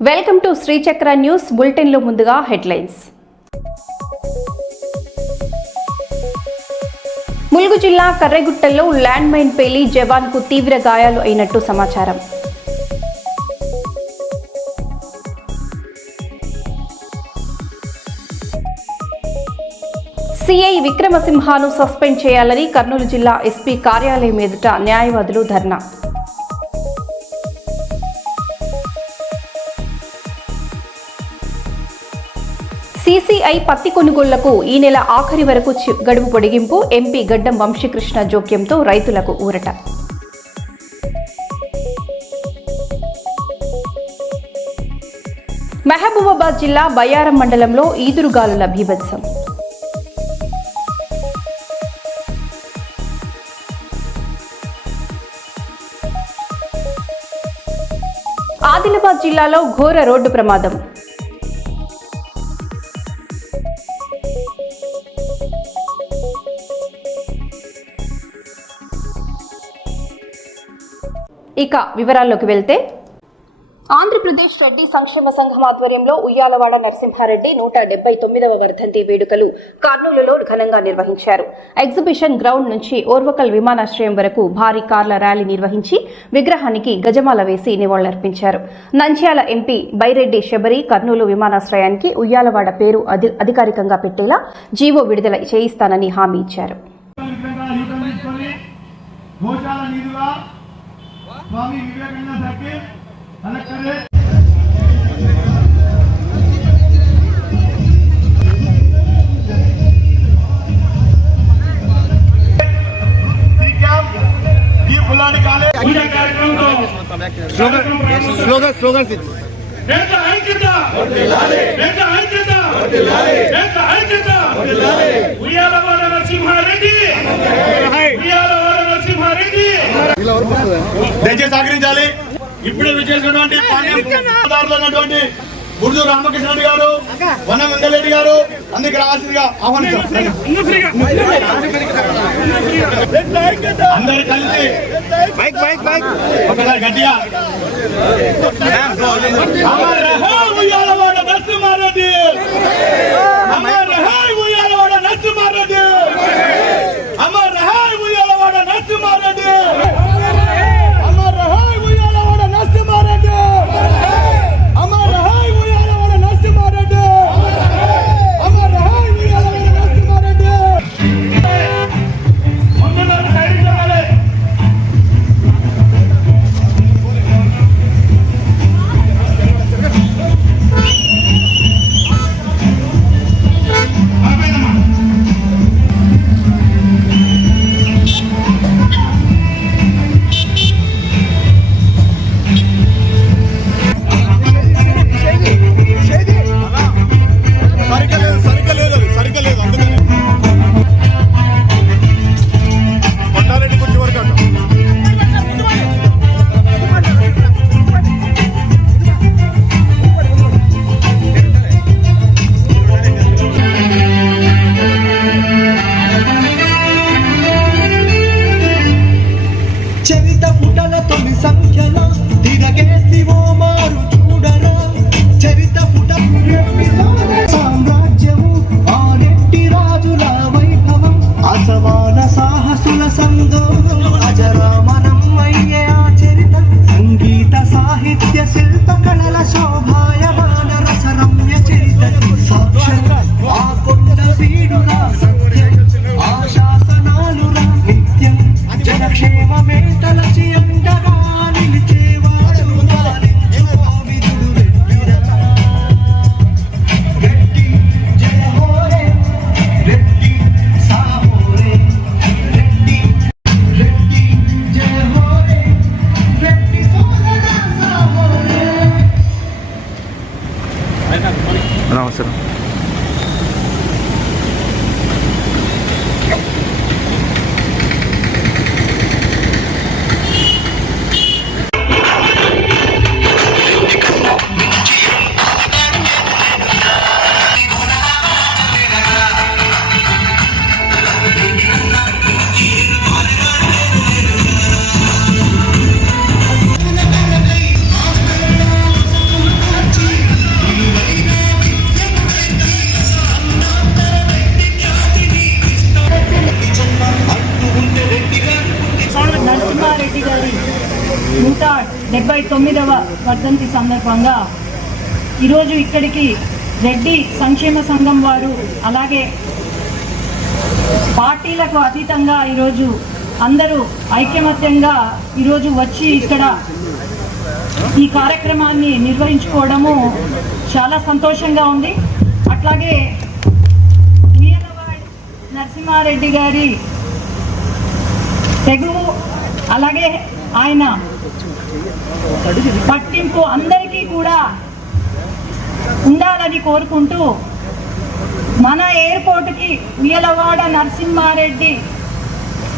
Welcome to Sri Chakra news bulletin లో ముందుగా headlines. Mulugu జిల్లా కర్రెగుట్టలో ల్యాండ్ మైన్ పేలి జవాన్ కు తీవ్ర గాయాలు అయినట్టు సమాచారం. సిఐ విక్రమసింహను సస్పెండ్ చేయాలని కర్నూలు జిల్లా ఎస్పీ కార్యాలయం ఎదుట న్యాయవాదులు ధర్నా. సిసిఐ పత్తి కొనుగోళ్లకు ఈ నెల ఆఖరి వరకు గడువు పొడిగింపు. ఎంపీ గడ్డం వంశీకృష్ణ జోక్యంతో రైతులకు ఊరట. మహబూబాబాద్ జిల్లా బయ్యారం మండలంలో ఈదురుగాలుల బీభత్సం. ఆదిలాబాద్ జిల్లాలో ఘోర రోడ్డు ప్రమాదం. ఇక వివరాల్లోకి వెళ్తే, ఆంధ్రప్రదేశ్ రెడ్డి సంక్షేమ సంఘం ఆధ్వర్యంలో ఉయ్యాలవాడ నరసింహారెడ్డి 179వ వర్ధంతి వేడుకలు కర్నూలులో ఘనంగా నిర్వహించారు. ఎగ్జిబిషన్ గ్రౌండ్ నుంచి ఓర్వకల్ విమానాశ్రయం వరకు భారీ కార్ల ర్యాలీ నిర్వహించి విగ్రహానికి గజమాల వేసి నివాళులర్పించారు. నంద్యాల ఎంపీ బైరెడ్డి శబరి కర్నూలు విమానాశ్రయానికి ఉయ్యాలవాడ పేరు అధికారికంగా పెట్టేలా జీవో విడుదల చేయిస్తానని హామీ ఇచ్చారు. स्वामी विवेकानंद साहब अलग करे ये बुला निकाले पूजा कार्यक्रम को स्लोगन ऐसा ऐक्यता ऐसा ऐक्यता ऐसा ऐक्यता उయ్యాలవాడ నరసింహారెడ్డి ఉయ్యాలవాడ నరసింహారెడ్డి దయచేసి సహకరించాలి. ఇప్పుడు విచ్చేసినటువంటి పార్టీదారులైనటువంటి బుర్జు రామకృష్ణ రెడ్డి గారు, వన వెంకరెడ్డి గారు అందుకు రావాల్సిందిగా ఆహ్వానించారు. అందరు కలిసి ఒకసారి గట్టిగా అమర్ రహే ఉయ్యాలవాడ నరసింహారెడ్డి, అమర్ రహే ఉయ్యాలవాడ నరసింహారెడ్డి, అమర్ రహే ఉయ్యాలవాడ నరసింహారెడ్డి, అమర్ రహే ఉయ్యాలవాడ నరసింహారెడ్డి, అమర్ రహే ఉయ్యాలవాడ నరసింహారెడ్డి, అమర్ రహే ఉయ్యాలవాడ నరసింహారెడ్డి. ముందున్నారు సైడ్ చేయాలి. నమస్కారం. 79వ వర్ధంతి సందర్భంగా ఈరోజు ఇక్కడికి రెడ్డి సంక్షేమ సంఘం వారు అలాగే పార్టీలకు అతీతంగా ఈరోజు అందరూ ఐకమత్యంగా ఈరోజు వచ్చి ఇక్కడ ఈ కార్యక్రమాన్ని నిర్వహించుకోవడము చాలా సంతోషంగా ఉంది. అట్లాగే ఉయ్యాలవాడ నరసింహారెడ్డి గారి తెగువ అలాగే ఆయన పట్టింపు అందరికీ కూడా ఉండాలని కోరుకుంటూ మన ఎయిర్పోర్ట్కి ఉయ్యాలవాడ నరసింహారెడ్డి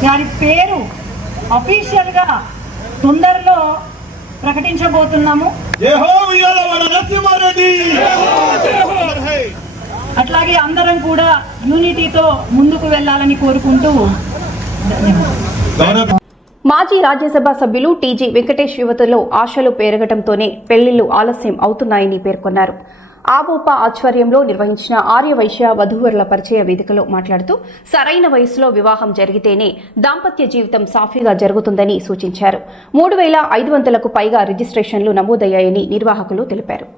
గారి పేరు అఫీషియల్గా తొందరలో ప్రకటించబోతున్నాము. అట్లాగే అందరం కూడా యూనిటీతో ముందుకు వెళ్ళాలని కోరుకుంటూ మాజీ రాజ్యసభ సభ్యులు టీజీ వెంకటేష్ యువతలో ఆశలు పెరగటంతోనే పెళ్లిళ్లు ఆలస్యం అవుతున్నాయని పేర్కొన్నారు. ఆబోపా ఆధ్వర్యంలో నిర్వహించిన ఆర్యవైశ్య వధూవరుల పరిచయ వేదికలో మాట్లాడుతూ సరైన వయసులో వివాహం జరిగితేనే దాంపత్య జీవితం సాఫీగా జరుగుతుందని సూచించారు. 3,500కు పైగా రిజిస్ట్రేషన్లు నమోదయ్యాయని నిర్వాహకులు తెలిపారు.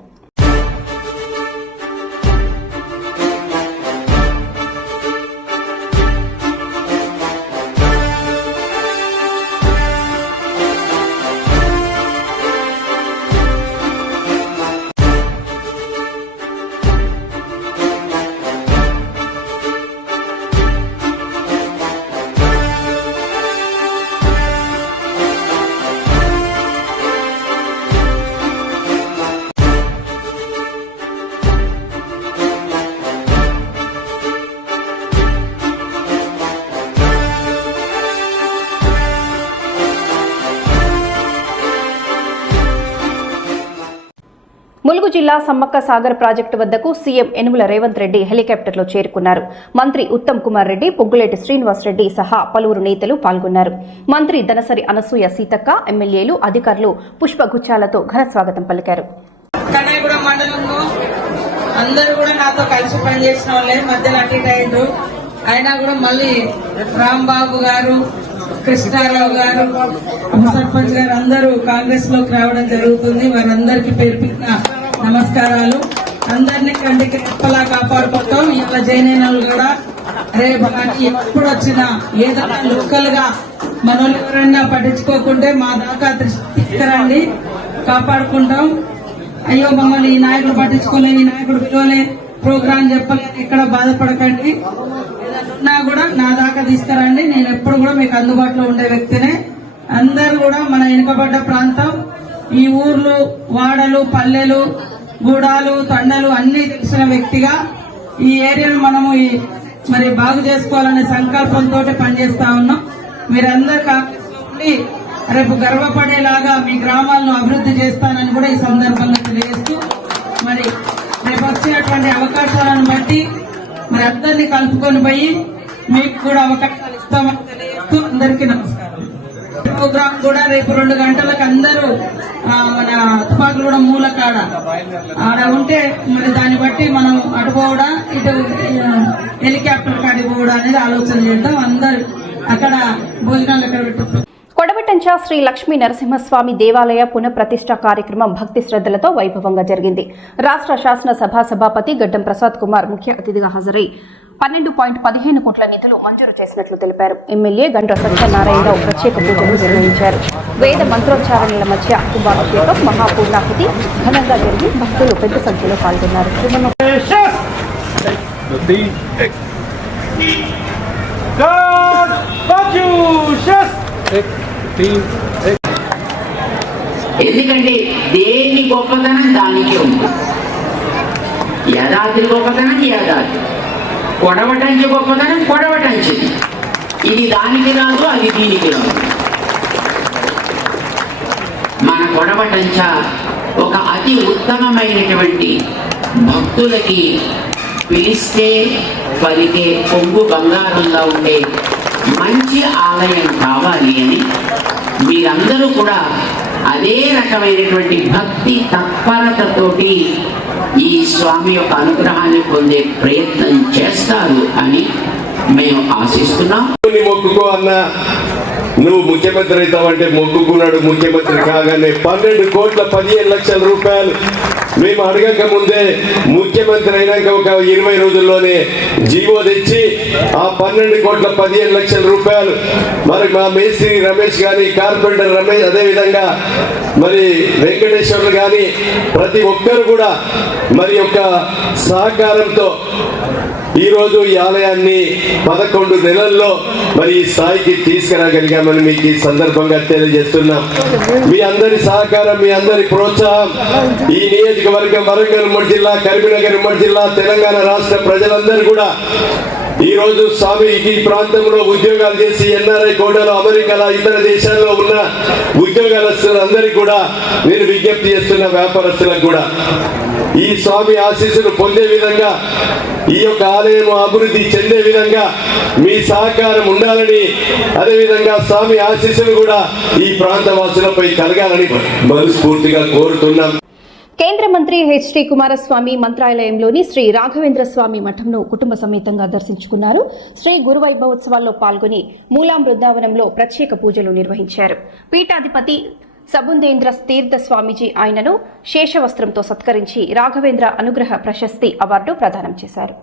ములుగు జిల్లా సమ్మక్క సాగర్ ప్రాజెక్టు వద్దకు సీఎం యనుమల రేవంత్ రెడ్డి హెలికాప్టర్లో చేరుకున్నారు. మంత్రి ఉత్తమ్ కుమార్ రెడ్డి, పొంగులేటి శ్రీనివాస్ రెడ్డి సహా పలువురు నేతలు పాల్గొన్నారు. మంత్రి దనసరి అనసూయ సీతక్క, ఎమ్మెల్యేలు, అధికారులు పుష్పగుచ్చాలతో ఘన స్వాగతం పలికారు. కన్నయ్యగూడెం మండలంలో అందరూ కూడా నాతో కలిసి పనిచేసిన వాళ్ళే, మధ్యలో అటు అయ్యారు. అయినా కూడా మళ్ళీ రాంబాబు గారు, కృష్ణారావు గారు, ఉప సర్పంచ్ గారు అందరూ కాంగ్రెస్ లోకి రావడం జరుగుతుంది. వారందరికీ పేరు పెట్టిన నమస్కారాలు. అందరినీ కంటికి రెప్పలా కాపాడుకుంటాం. ఇలా జైనైనాలు కూడా రేపు కానీ ఎప్పుడు వచ్చినా ఏదైనా లోకల్ గా మనోళ్ళు ఎవరైనా పట్టించుకోకుంటే మా దాకా తీసుకురండి, కాపాడుకుంటాం. అయ్యో మమ్మల్ని ఈ నాయకుడు పట్టించుకోలేదు, ఈ నాయకుడు పిలవలే, ప్రోగ్రాం చెప్పలేదు, ఎక్కడ బాధపడకండి. ఏదన్నా కూడా నా దాకా తీసుకురండి. నేను ఎప్పుడు కూడా మీకు అందుబాటులో ఉండే వ్యక్తినే. అందరూ కూడా మన వెనుకబడ్డ ప్రాంతం, ఈ ఊర్లు, వాడలు, పల్లెలు, గూడాలు, తండలు అన్ని తెలిసిన వ్యక్తిగా ఈ ఏరియాను మనము మరి బాగు చేసుకోవాలనే సంకల్పంతో పనిచేస్తా ఉన్నాం. మీరందరూ కాంగ్రెస్ లో ఉండి రేపు గర్వపడేలాగా మీ గ్రామాలను అభివృద్ధి చేస్తానని కూడా ఈ సందర్భంగా తెలియజేస్తూ, మరి రేపు వచ్చినటువంటి అవకాశాలను బట్టి మరి అందరినీ కలుపుకొని పోయి మీకు కూడా అవకాశాలు ఇస్తామని తెలియజేస్తూ అందరికీ నమస్కారం. ప్రోగ్రాం కూడా రేపు 2 గంటలకు అందరూ మన తుపాకులు మూలకాడ ఆడ ఉంటే మరి దాన్ని బట్టి మనం అటుపోవడా ఇటు హెలికాప్టర్ కాడికి పోవడా అనేది ఆలోచన చేద్దాం. అందరు అక్కడ భోజనాలు అక్కడ పెట్టు. కొడవటంచ శ్రీ లక్ష్మీ నరసింహస్వామి దేవాలయ పునఃప్రతిష్ఠ కార్యక్రమం భక్తి శ్రద్ధలతో వైభవంగా జరిగింది. రాష్ట్ర శాసనసభ సభాపతి గడ్డం ప్రసాద్ కుమార్ ముఖ్య అతిథిగా హాజరై 12.15 కోట్ల నిధులు మంజూరు చేసినట్లు తెలిపారు. ఎమ్మెల్యే గంట సత్యనారాయణరావు ప్రత్యేక పూజలు నిర్వహించారు. వేద మంత్రోచ్చారణల మధ్య కుంభాభిషేకం, మహాపూర్ణాహుతి ఘనంగా జరిగి భక్తులు పెద్ద సంఖ్యలో పాల్గొన్నారు. ఎందుకంటే దేని గొప్పతనం దానికే ఉంది. యాదాద్రి గొప్పతనం యాదాద్రి, కొడవటంచి గొప్పతనం కొడవటంచి. ఇది దానికి రాదు, అది దీనికి రాదు. మన కొడవటంచ ఒక అతి ఉత్తమమైనటువంటి భక్తులకి పిలిస్తే పలికే కొంగు బంగారంగా ఉండే మంచి ఆలయం కావాలి అని మీరందరూ కూడా అదే రకమైనటువంటి భక్తి తత్పరతతోటి ఈ స్వామి యొక్క అనుగ్రహాన్ని పొందే ప్రయత్నం చేస్తారు అని మేము ఆశిస్తున్నాం. మొక్కుకో అన్న నువ్వు ముఖ్యమంత్రి అవుతావంటే మొక్కుకున్నాడు. ముఖ్యమంత్రి కాగానే 12,15,00,000 రూపాయలు మేము అడగక ముందే ముఖ్యమంత్రి అయినాక ఒక 20 రోజుల్లోనే జీవో తెచ్చి ఆ 12,15,00,000 రూపాయలు మరి మా మేస్త్రి రమేష్ గాని, కార్పెంటర్ రమేష్, అదేవిధంగా మరి వెంకటేశ్వర్లు గాని ప్రతి ఒక్కరు కూడా మరి యొక్క సహకారంతో ఈరోజు ఈ ఆలయాన్ని 11 నెలల్లో మరి ఈ స్థాయికి తీసుకురాగలిగామని మీకు ఈ సందర్భంగా తెలియజేస్తున్నాం. మీ అందరి సహకారం, మీ అందరి ప్రోత్సాహం ఈ నియోజకవర్గం వరంగల్ ఉమ్మడి జిల్లా, కరీంనగర్ ఉమ్మడి జిల్లా, తెలంగాణ రాష్ట్ర ప్రజలందరూ కూడా ఈ రోజు స్వామి ఈ ప్రాంతంలో ఉద్యోగాలు చేసి ఎన్ఆర్ఐ కోటలో, అమెరికాలో, ఇతర దేశాల్లో ఉన్న ఉద్యోగస్తులందరికీ కూడా నేను విజ్ఞప్తి చేస్తున్న వ్యాపారస్తులకు కూడా ఈ స్వామి ఆశీస్సులు పొందే విధంగా, ఈ యొక్క ఆలయం అభివృద్ధి చెందే విధంగా మీ సహకారం ఉండాలని, అదేవిధంగా స్వామి ఆశీస్సులు కూడా ఈ ప్రాంత వాసులపై కలగాలని మనస్ఫూర్తిగా కోరుతున్నాం. కేంద్ర మంత్రి హెచ్డి కుమారస్వామి మంత్రాలయంలోని శ్రీ రాఘవేంద్ర స్వామి మఠంను కుటుంబ సమేతంగా దర్శించుకున్నారు. శ్రీ గురువైభవోత్సవాల్లో పాల్గొని మూలాం బృందావనంలో ప్రత్యేక పూజలు నిర్వహించారు. పీఠాధిపతి సబుందేంద్ర తీర్థ స్వామీజీ ఆయనను శేషవస్త్రంతో సత్కరించి రాఘవేంద్ర అనుగ్రహ ప్రశస్తి అవార్డు ప్రదానం చేశారు.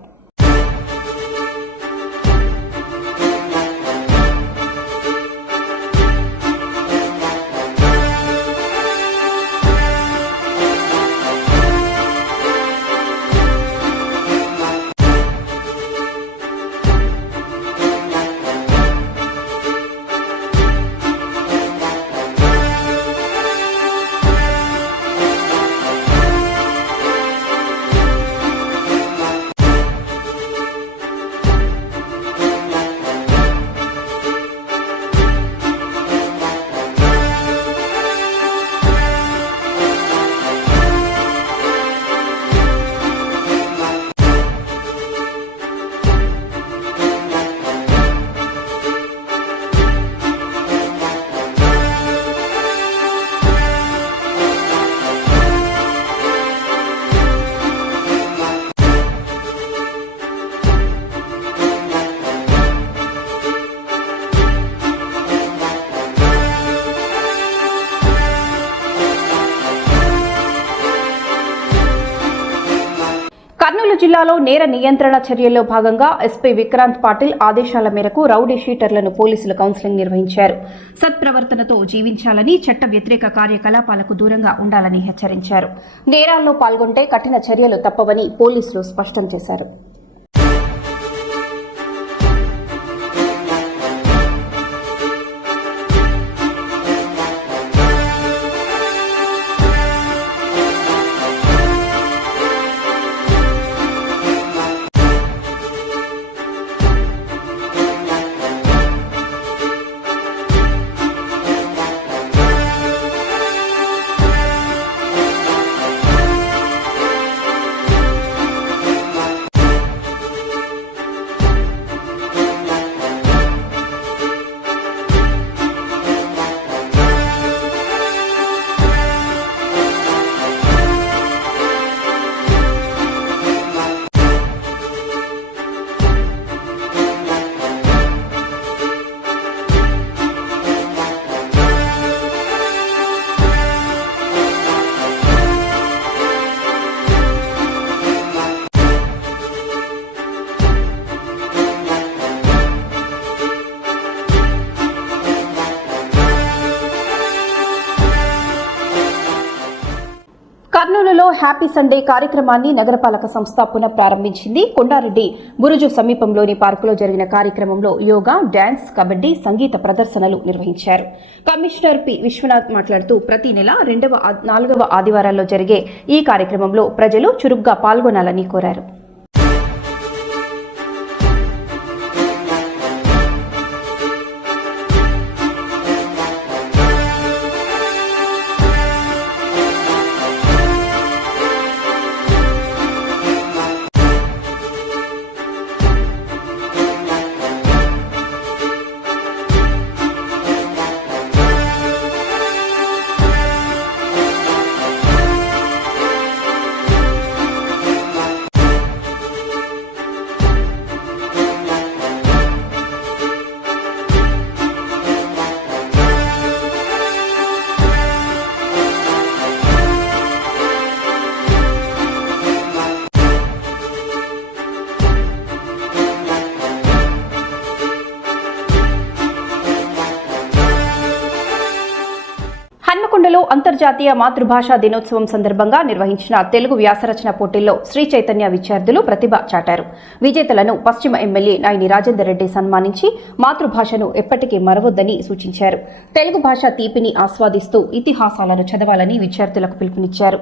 కర్నూలు జిల్లాలో నేర నియంత్రణ చర్యల్లో భాగంగా ఎస్పీ విక్రాంత్ పాటిల్ ఆదేశాల మేరకు రౌడీ షీటర్లను పోలీసులు కౌన్సిలింగ్ నిర్వహించారు. సత్ప్రవర్తనతో జీవించాలని, చట్ట వ్యతిరేక కార్యకలాపాలకు దూరంగా ఉండాలని హెచ్చరించారు. నేరాల్లో పాల్గొంటే కఠిన చర్యలు తప్పవని పోలీసులు స్పష్టం చేశారు. కర్నూలులో హ్యాపీ సండే కార్యక్రమాన్ని నగరపాలక సంస్థ పునఃప్రారంభించింది. కొండారెడ్డి బురుజు సమీపంలోని పార్కులో జరిగిన కార్యక్రమంలో యోగా, డాన్స్, కబడ్డీ, సంగీత ప్రదర్శనలు నిర్వహించారు. కమిషనర్ పి విశ్వనాథ్ మాట్లాడుతూ ప్రతి నెల 2వ, 4వ ఆదివారాల్లో జరిగే ఈ కార్యక్రమంలో ప్రజలు చురుగ్గా పాల్గొనాలని కోరారు. అంతర్జాతీయ మాతృభాషా దినోత్సవం సందర్భంగా నిర్వహించిన తెలుగు వ్యాసరచన పోటీల్లో శ్రీ చైతన్య విద్యార్థులు ప్రతిభ చాటారు. విజేతలను పశ్చిమ ఎమ్మెల్యే నాయని రాజేందర్ రెడ్డి సన్మానించి మాతృభాషను ఎప్పటికీ మరవొద్దని సూచించారు. తెలుగు భాష తీపిని ఆస్వాదిస్తూ ఇతిహాసాలను చదవాలని విద్యార్థులకు పిలుపునిచ్చారు.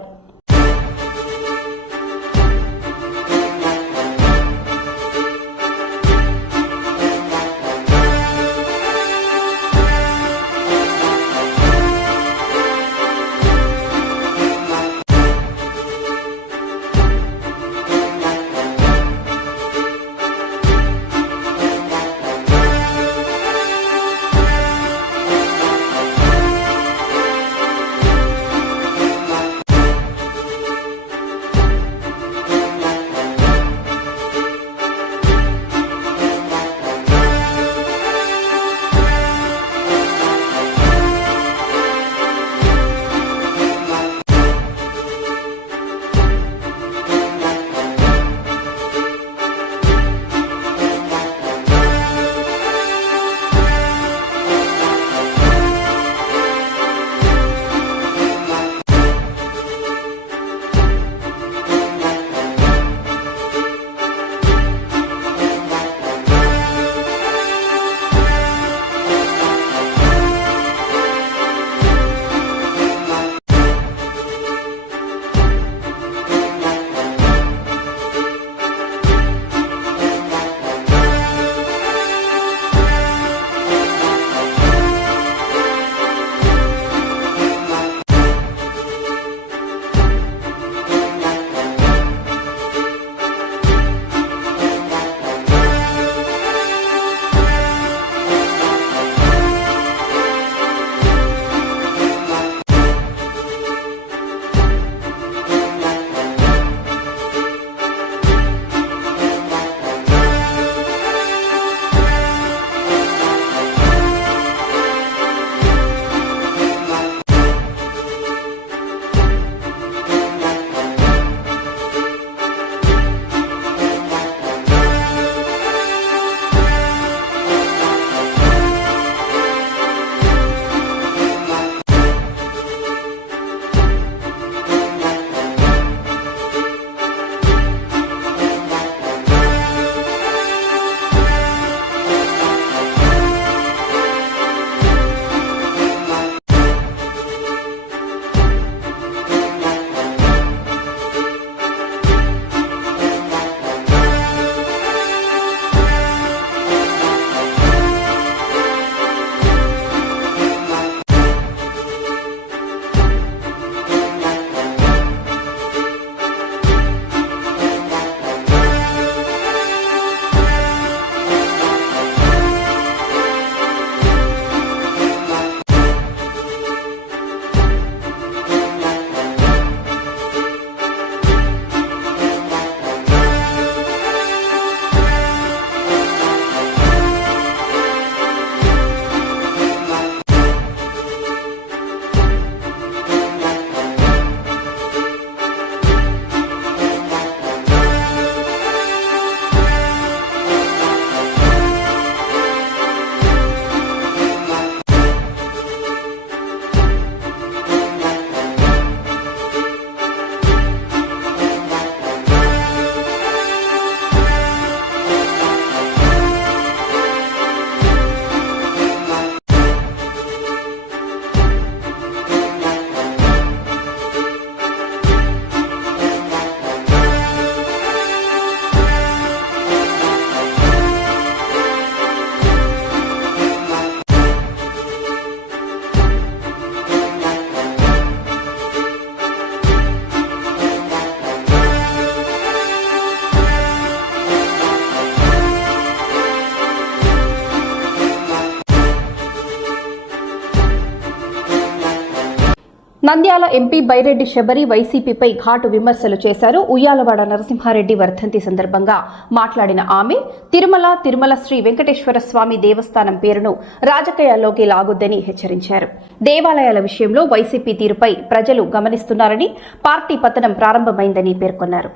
నంద్యాల ఎంపీ బైరెడ్డి శబరి వైసీపీపై ఘాటు విమర్శలు చేశారు. ఉయ్యాలవాడ నరసింహారెడ్డి వర్ధంతి సందర్భంగా మాట్లాడిన ఆమె తిరుమల శ్రీ వెంకటేశ్వర స్వామి దేవస్థానం పేరును రాజకీయాల్లోకి లాగొద్దని హెచ్చరించారు. దేవాలయాల విషయంలో వైసీపీ తీరుపై ప్రజలు గమనిస్తున్నారని, పార్టీ పతనం ప్రారంభమైందని పేర్కొన్నారు.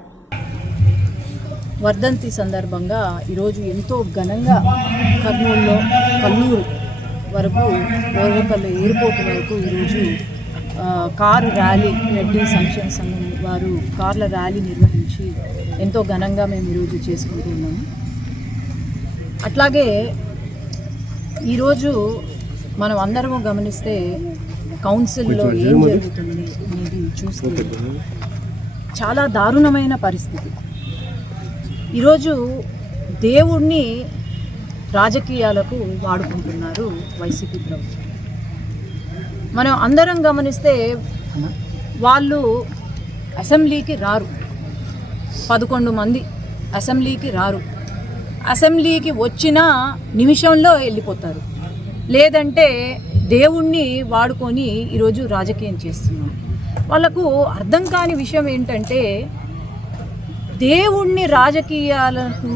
వర్ధంతి సందర్భంగా ఈరోజు ఎంతో ఘనంగా కర్నూలు వరకు ఓర్వకల్లు ఎయిర్పోర్ట్ వరకు ఈరోజు కారు ర్యాలీ, రెడ్డి సంక్షేమ సంఘం వారు కార్ల ర్యాలీ నిర్వహించి ఎంతో ఘనంగా మేము ఈరోజు చేసుకుంటూ ఉన్నాము. అట్లాగే ఈరోజు మనం అందరము గమనిస్తే కౌన్సిల్లో ఏం జరుగుతుంది అనేది చూస్తే చాలా దారుణమైన పరిస్థితి. ఈరోజు దేవుణ్ణి రాజకీయాలకు వాడుకుంటున్నారు వైసీపీ ప్రభుత్వం. మనం అందరం గమనిస్తే వాళ్ళు అసెంబ్లీకి రారు, 11 మంది అసెంబ్లీకి రారు. అసెంబ్లీకి వచ్చిన నిమిషంలో వెళ్ళిపోతారు, లేదంటే దేవుణ్ణి వాడుకొని ఈరోజు రాజకీయం చేస్తున్నారు. వాళ్ళకు అర్థం కాని విషయం ఏంటంటే దేవుణ్ణి రాజకీయాలకు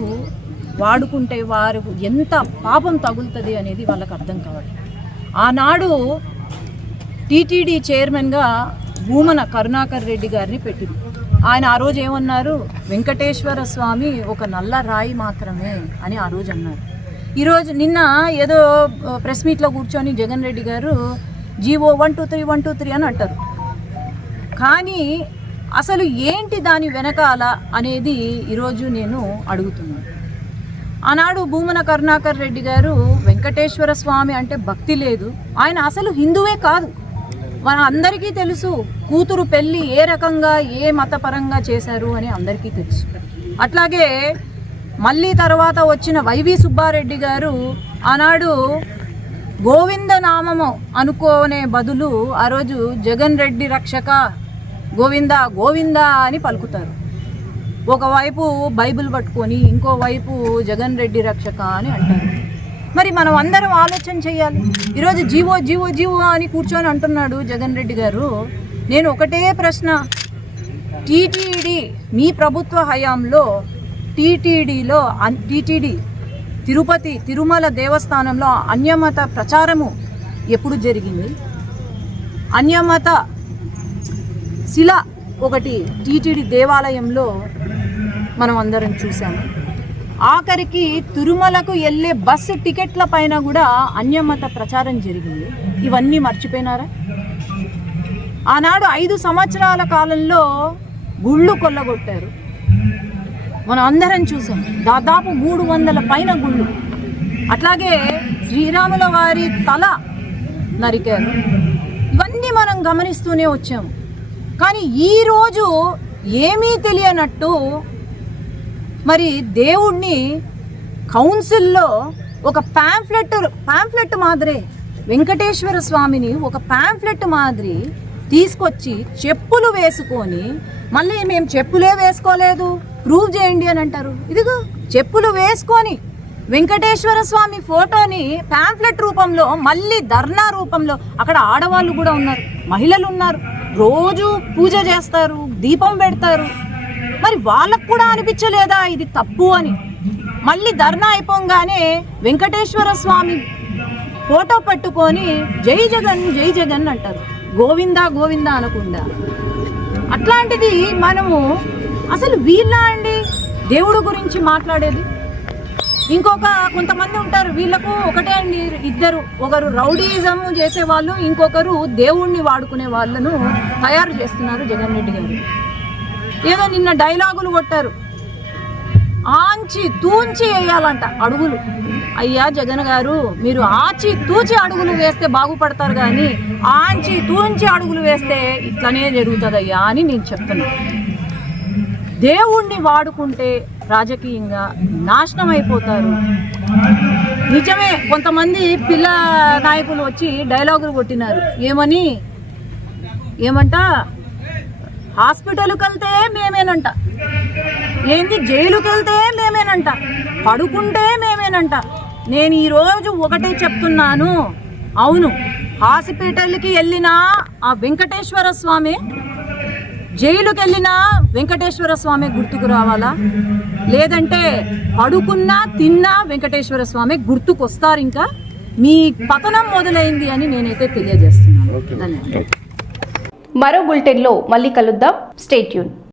వాడుకుంటే వారు ఎంత పాపం తగులుతుంది అనేది వాళ్ళకు అర్థం కావాలి. ఆనాడు టీటీడీ చైర్మన్గా భూమన కరుణాకర్ రెడ్డి గారిని పెట్టిరు. ఆయన ఆ రోజు ఏమన్నారు, వెంకటేశ్వర స్వామి ఒక నల్ల రాయి మాత్రమే అని ఆ రోజు అన్నారు. ఈరోజు నిన్న ఏదో ప్రెస్ మీట్లో కూర్చొని జగన్ రెడ్డి గారు జీవో 123 అని అంటారు. కానీ అసలు ఏంటి దాని వెనకాల అనేది ఈరోజు నేను అడుగుతున్నాను. ఆనాడు భూమన కరుణాకర్ రెడ్డి గారు వెంకటేశ్వర స్వామి అంటే భక్తి లేదు, ఆయన అసలు హిందువే కాదు. మన అందరికీ తెలుసు కూతురు పెళ్ళి ఏ రకంగా ఏ మతపరంగా చేశారు అని అందరికీ తెలుసు. అట్లాగే మళ్ళీ తర్వాత వచ్చిన వైవి సుబ్బారెడ్డి గారు ఆనాడు గోవింద నామము అనుకోనే బదులు ఆ రోజు జగన్ రెడ్డి రక్షక గోవింద గోవింద అని పలుకుతారు. ఒకవైపు బైబిల్ పట్టుకొని ఇంకోవైపు జగన్ రెడ్డి రక్షక అని అంటారు. మరి మనం అందరం ఆలోచన చేయాలి. ఈరోజు జీవో జీవో జీవో అని కూర్చొని అంటున్నాడు జగన్ రెడ్డి గారు. నేను ఒకటే ప్రశ్న, టీటీడీ మీ ప్రభుత్వ హయాంలో టీటీడీ తిరుపతి తిరుమల దేవస్థానంలో అన్యమత ప్రచారము ఎప్పుడు జరిగింది? అన్యమత శిల ఒకటి టీటీడీ దేవాలయంలో మనం అందరం చూసాము. ఆఖరికి తిరుమలకు వెళ్ళే బస్సు టికెట్ల పైన కూడా అన్యమత ప్రచారం జరిగింది. ఇవన్నీ మర్చిపోయినారా? ఆనాడు 5 సంవత్సరాల కాలంలో గుళ్ళు కొల్లగొట్టారు. మనం అందరం చూసాం, దాదాపు 300 పైన గుళ్ళు. అట్లాగే శ్రీరాముల వారి తల నరికారు. ఇవన్నీ మనం గమనిస్తూనే వచ్చాము. కానీ ఈరోజు ఏమీ తెలియనట్టు మరి దేవుణ్ణి కౌన్సిల్లో ఒక ప్యాంఫ్లెట్ మాదిరే వెంకటేశ్వర స్వామిని ఒక ప్యాంఫ్లెట్ మాదిరి తీసుకొచ్చి చెప్పులు వేసుకొని, మళ్ళీ మేము చెప్పులే వేసుకోలేదు ప్రూవ్ చేయండి అని అంటారు. ఇదిగో చెప్పులు వేసుకొని వెంకటేశ్వర స్వామి ఫోటోని ప్యాంఫ్లెట్ రూపంలో, మళ్ళీ ధర్నా రూపంలో, అక్కడ ఆడవాళ్ళు కూడా ఉన్నారు, మహిళలు ఉన్నారు, రోజు పూజ చేస్తారు, దీపం పెడతారు. మరి వాళ్ళకు కూడా అనిపించలేదా ఇది తప్పు అని? మళ్ళీ ధర్నా అయిపోగానే వెంకటేశ్వర స్వామి ఫోటో పట్టుకొని జై జగన్ జై జగన్ అంటారు, గోవిందా గోవిందా అనకుండా. అట్లాంటిది మనము అసలు వీళ్ళ అండి దేవుడు గురించి మాట్లాడేది? కొంతమంది ఉంటారు, వీళ్ళకు ఒకటే అండి, ఇద్దరు, ఒకరు రౌడీజం చేసేవాళ్ళు, ఇంకొకరు దేవుణ్ణి వాడుకునే వాళ్ళను తయారు చేస్తున్నారు జగన్ రెడ్డి గారు. ఏదో నిన్న డైలాగులు కొట్టారు, ఆంచి తూంచి వేయాలంట అడుగులు. అయ్యా జగన్ గారు, మీరు ఆచి తూచి అడుగులు వేస్తే బాగుపడతారు, కానీ ఆంచి తూంచి అడుగులు వేస్తే ఇట్లనే జరుగుతుందయ్యా అని నేను చెప్తున్నాను. దేవుణ్ణి వాడుకుంటే రాజకీయంగా నాశనం అయిపోతారు. నిజమే, కొంతమంది పిల్ల నాయకులు వచ్చి డైలాగులు కొట్టినారు. ఏమంట హాస్పిటల్కి వెళ్తే మేమేనంట, ఏంది జైలుకి వెళ్తే మేమేనంట, పడుకుంటే మేమేనంట. నేను ఈరోజు ఒకటే చెప్తున్నాను, అవును, హాస్పిటల్కి వెళ్ళినా ఆ వెంకటేశ్వర స్వామి, జైలుకి వెళ్ళినా వెంకటేశ్వర స్వామి గుర్తుకు రావాలా? లేదంటే పడుకున్నా తిన్నా వెంకటేశ్వర స్వామి గుర్తుకొస్తారు. ఇంకా మీ పతనం మొదలైంది అని నేనైతే తెలియజేస్తున్నాను. ధన్యవాదాలు. మరో బులెటిన్లో మళ్ళీ కలుద్దాం. Stay tune.